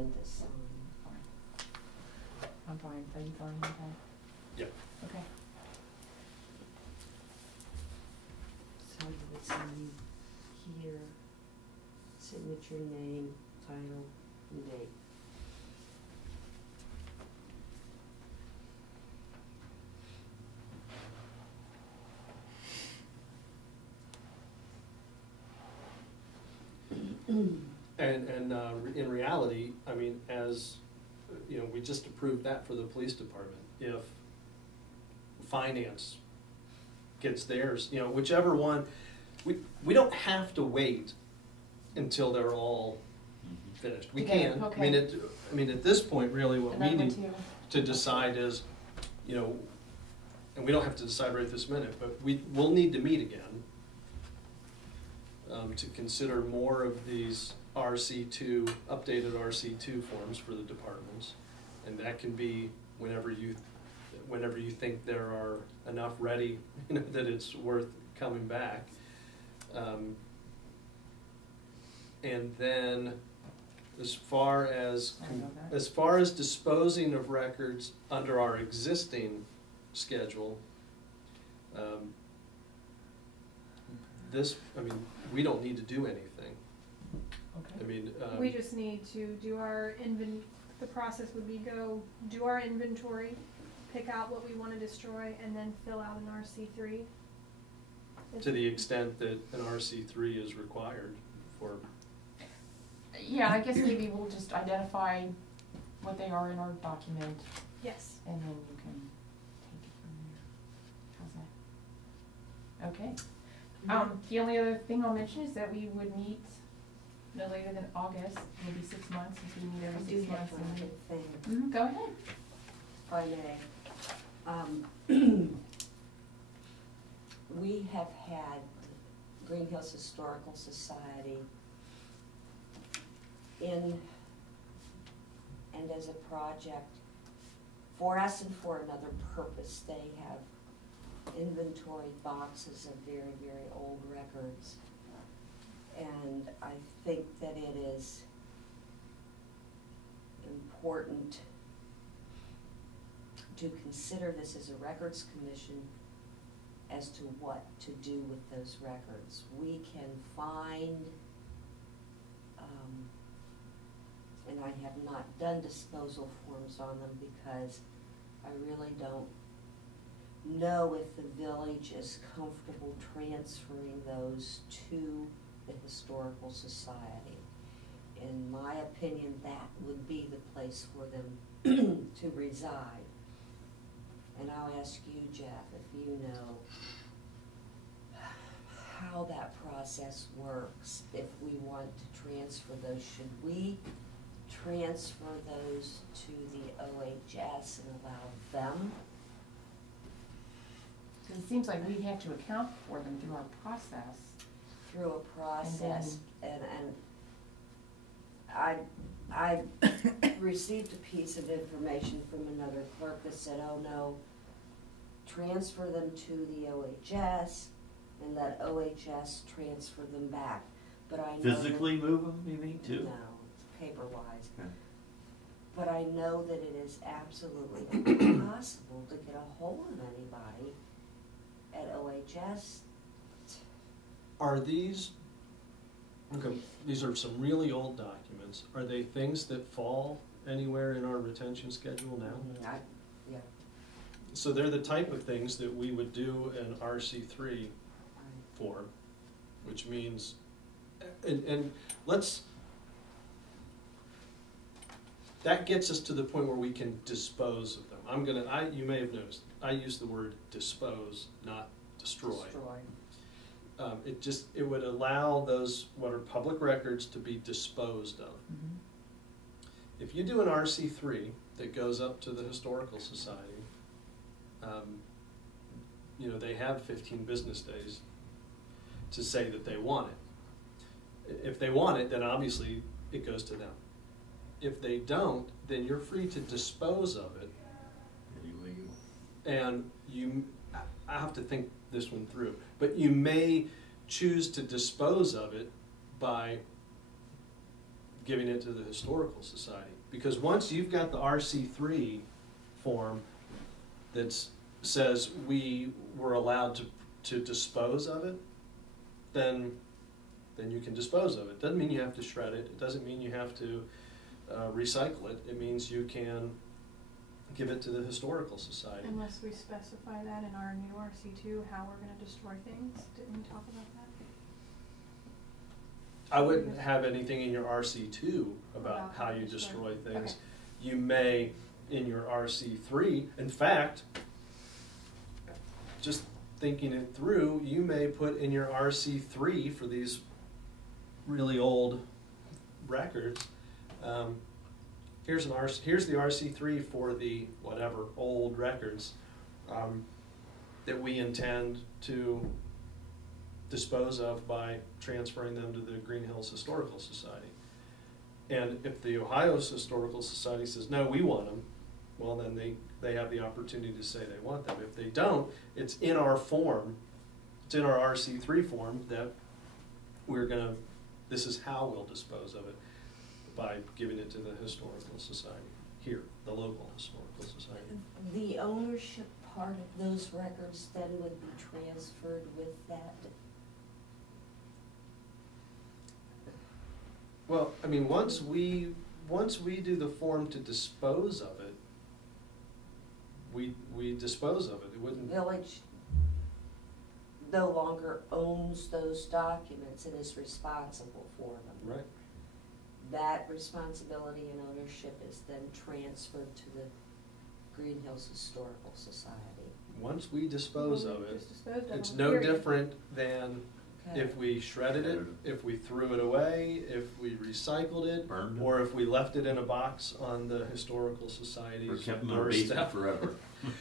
then to sign. I'm fine. Are you fine with that? Yeah. Okay. So you would sign here, signature, name, title, and date. And in reality, I mean, as you know, we just approved that for the police department. If finance gets theirs, you know, whichever one, we don't have to wait until they're all finished. We can. Okay. I mean, at this point, really, what And we I would need too. to decide is, you know, and we don't have to decide right this minute, but we'll need to meet again to consider more of these RC2, updated RC2 forms for the departments. And that can be whenever you think there are enough ready, you know, that it's worth coming back. And then as far as disposing of records under our existing schedule, I mean, we don't need to do anything. Okay. I mean, we just need to do our the process would be go do our inventory, pick out what we want to destroy, and then fill out an RC3. to the extent that an RC3 is required for. Yeah, I guess maybe we'll just identify what they are in our document, Yes. and then you can take it from there. How's that? Okay. The only other thing I'll mention is that we would meet no later than August, maybe 6 months, since we meet every 6 months. One good thing, Go ahead. if I may. We have had Greenhills Historical Society in and as a project for us and for another purpose. They have inventoried boxes of very, very old records. And I think that it is important to consider this as a records commission as to what to do with those records. We can find, and I have not done disposal forms on them because I really don't know if the village is comfortable transferring those to the Historical Society. In my opinion, that would be the place for them to reside. And I'll ask you, Jeff, if you know how that process works. If we want to transfer those, should we transfer those to the OHS and allow them? Because it seems like we have to account for them through our process. Through a process, and I received a piece of information from another clerk that said, oh no, transfer them to the OHS and let OHS transfer them back. But I know physically move them, you mean, too? No, paper-wise. Okay. But I know that it is absolutely impossible to get a hold of anybody at OHS. Are these, okay, these are some really old documents. Are they things that fall anywhere in our retention schedule now? Yeah. So they're the type of things that we would do an RC3 for, which means, and let's, that gets us to the point where we can dispose of them. You may have noticed, I use the word dispose, not destroy. It would allow those, what are public records, to be disposed of. Mm-hmm. If you do an RC3 that goes up to the Historical Society, you know, they have 15 business days to say that they want it. If they want it, then obviously it goes to them. If they don't, then you're free to dispose of it. Illegal. And I have to think this one through, but you may choose to dispose of it by giving it to the Historical Society. Because once you've got the RC3 form that says we were allowed to dispose of it, then you can dispose of it. Doesn't mean you have to shred it. It doesn't mean you have to recycle it. It means you can give it to the Historical Society. Unless we specify that in our new RC2, how we're gonna destroy things, didn't we talk about that? I wouldn't have anything in your RC2 about how you destroy things. You may in your RC3, in fact, just thinking it through, you may put in your RC3 for these really old records, here's the RC3 for the whatever old records that we intend to dispose of by transferring them to the Greenhills Historical Society. And if the Ohio's Historical Society says, no, we want them, well, then they have the opportunity to say they want them. If they don't, it's in our form, it's in our RC3 form that this is how we'll dispose of it, by giving it to the Historical Society, here, the local Historical Society. The ownership part of those records then would be transferred with that? Well, I mean, once we do the form to dispose of it, we dispose of it. It wouldn't. Village no longer owns those documents and is responsible for them. Right. That responsibility and ownership is then transferred to the Greenhills Historical Society. Once we dispose of it, Just disposed of it's them, no period. different than Okay. if we shredded it, if we threw it away, if we recycled it, Burned it. or if we left it in a box on the Historical Society's Or kept them in a basement doorstep. forever.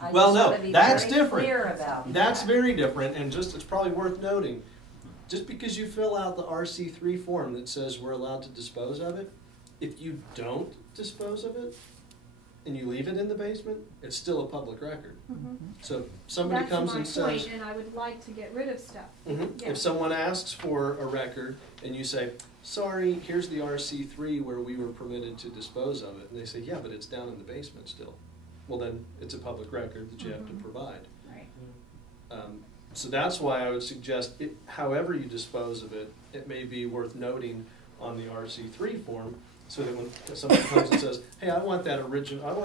I Well, just no, wanna be that's very different. clear about That's that. very different, and it's probably worth noting, just because you fill out the RC3 form that says we're allowed to dispose of it, if you don't dispose of it, and you leave it in the basement, it's still a public record. Mhm. So if somebody comes and That's my says, point, and I would like to get rid of stuff. Mhm. Yeah. If someone asks for a record and you say, sorry, here's the RC3 where we were permitted to dispose of it, and they say, yeah, but it's down in the basement still. Well, then it's a public record that you have to Mhm. provide. Right. So that's why I would suggest, however you dispose of it, it may be worth noting on the RC3 form, so that when somebody comes and says, hey, I would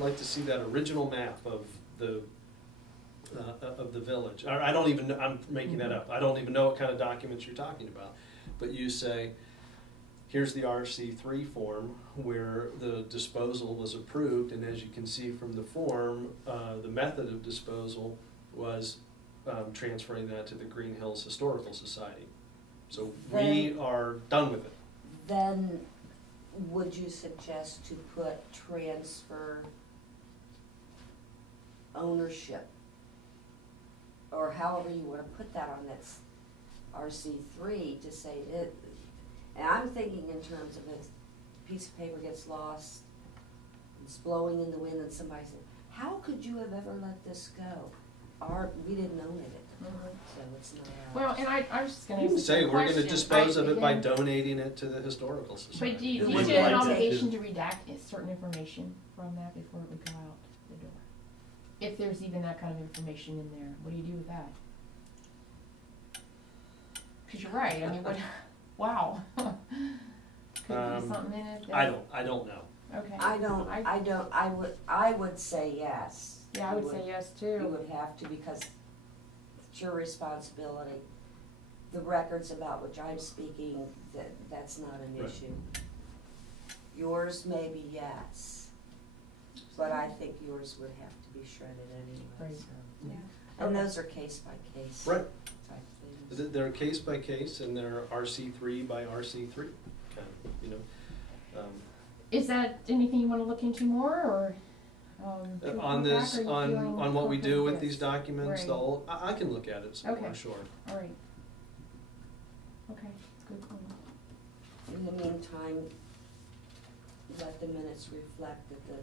like to see that original map of the village. Or I don't even know, I'm making that up. I don't even know what kind of documents you're talking about. But you say, here's the RC3 form where the disposal was approved, and as you can see from the form, the method of disposal was transferring that to the Greenhills Historical Society. So we are done with it. Then would you suggest to put transfer ownership, or however you wanna put that on that RC3 to say that, and I'm thinking in terms of if a piece of paper gets lost, it's blowing in the wind and somebody says, how could you have ever let this go? We didn't own it at the time, so it's not ours. Well, and I was just gonna You can say we're gonna question. dispose of it by Again, donating it to the Historical Society. But do you It feel would you have an like that, obligation too. to redact certain information from that before it would go out the door? If there's even that kind of information in there, what do you do with that? Cause you're right, I mean, what, wow. Could be something in it that. I don't know. Okay. I would say yes. Yeah, I would say yes You too. would have to, because it's your responsibility. The records about which I'm speaking, that's not an Right. issue. Yours maybe yes, but I think yours would have to be shredded anyway, Right. so. Yeah. And Okay. those are case by case. Right. Type things. They're case by case, and they're RC3 by RC3, kind of, you know. Is that anything you wanna look into more, or, should we On come back, this, or are you on feeling what we do comfortable with these documents, Right. I can look at it some more, Okay. sure. Alright. Okay, good call. In the meantime, let the minutes reflect that the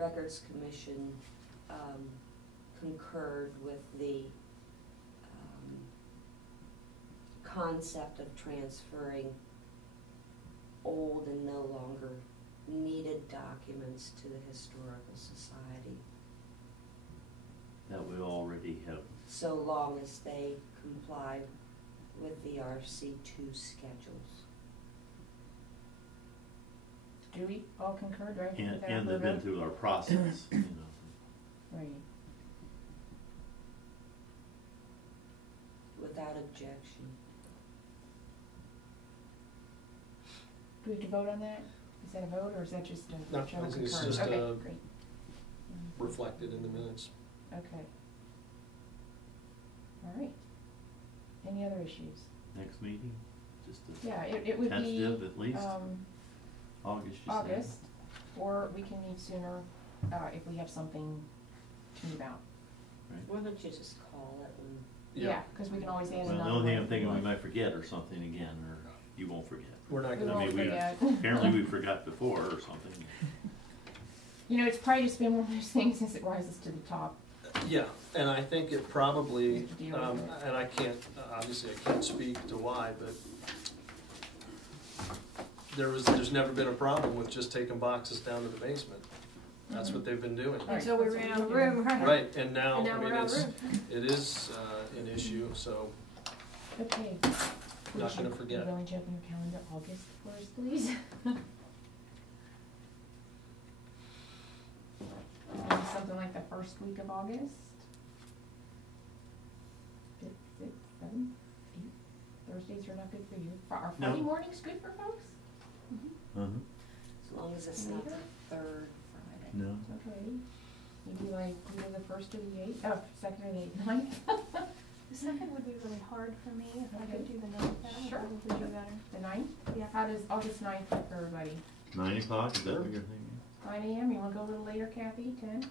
Records Commission concurred with the concept of transferring old and no longer needed documents to the Historical Society, That we already have. so long as they comply with the RC2 schedules. Do we all concur, do I have to And, put that and on the they've been vote? through our process, you know. Right. Without objection. Do we have to vote on that? Is that a vote, or is that just a No, I general think it's concurrence? just, Okay, great. reflected in the minutes. Okay. All right. Any other issues? Next meeting, just a Yeah, it would be, tentative at least, August, you said. August, or we can meet sooner, if we have something to move out. Right. Why don't you just call it and Yeah, cause we can always add Well, another the only thing one. I'm thinking, we might forget or something again, or you won't forget. We're not We gonna, won't I mean, forget. apparently we forgot before or something. You know, it's probably just been one of those things as it rises to the top. yeah, and I think it probably, Have to deal with it. and I can't, obviously I can't speak to why, but there's never been a problem with just taking boxes down to the basement. That's what they've been doing. Right, Until we that's what ran out of we do. room, right? Right, and now, And now I we're mean, out of it's, room. it is, an issue, so Okay. Not Would gonna you forget. be willing to open your calendar August for us, please? Maybe something like the first week of August? 5th, 6th, 7th, 8th? Thursdays are not good for you. Are No. Friday mornings good for folks? Uh-huh. as long as it's not the third Friday. No. Okay. Maybe like either the 1st or the 8th, oh, 2nd or the 8th, 9th? The second would be really hard for me, if I could Okay. do the ninth, that would Sure. probably be better. The 9th? Yeah. How does August 9th look for everybody? 9 o'clock, is that what you're thinking? 9 AM, you wanna go a little later, Kathy, 10?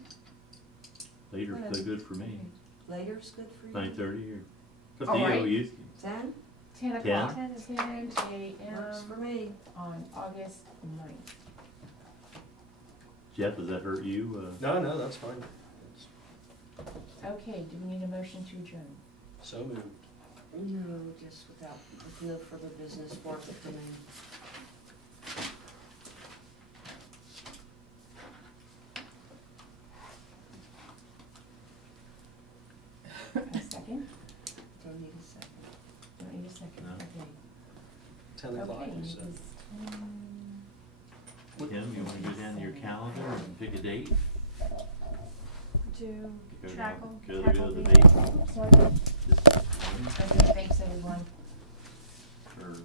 Later's so good for me. Later's good for you? 9:30 or, up All to right. you. 10? 10 10? o'clock. 10 is 10 Works for AM me. on August 9th. Jeff, does that hurt you? no, that's fine. It's Okay, do we need a motion to adjourn? so moved. No, just with no further business for it for me. A second? Don't need a second. Don't need a second, No. okay. 10 o'clock, Okay, you it said. is 10. Tim, you wanna go down to your calendar and pick a date? To Go down- tackle, Go tackle to the the. date, Sorry. this, Okay, thanks everyone. or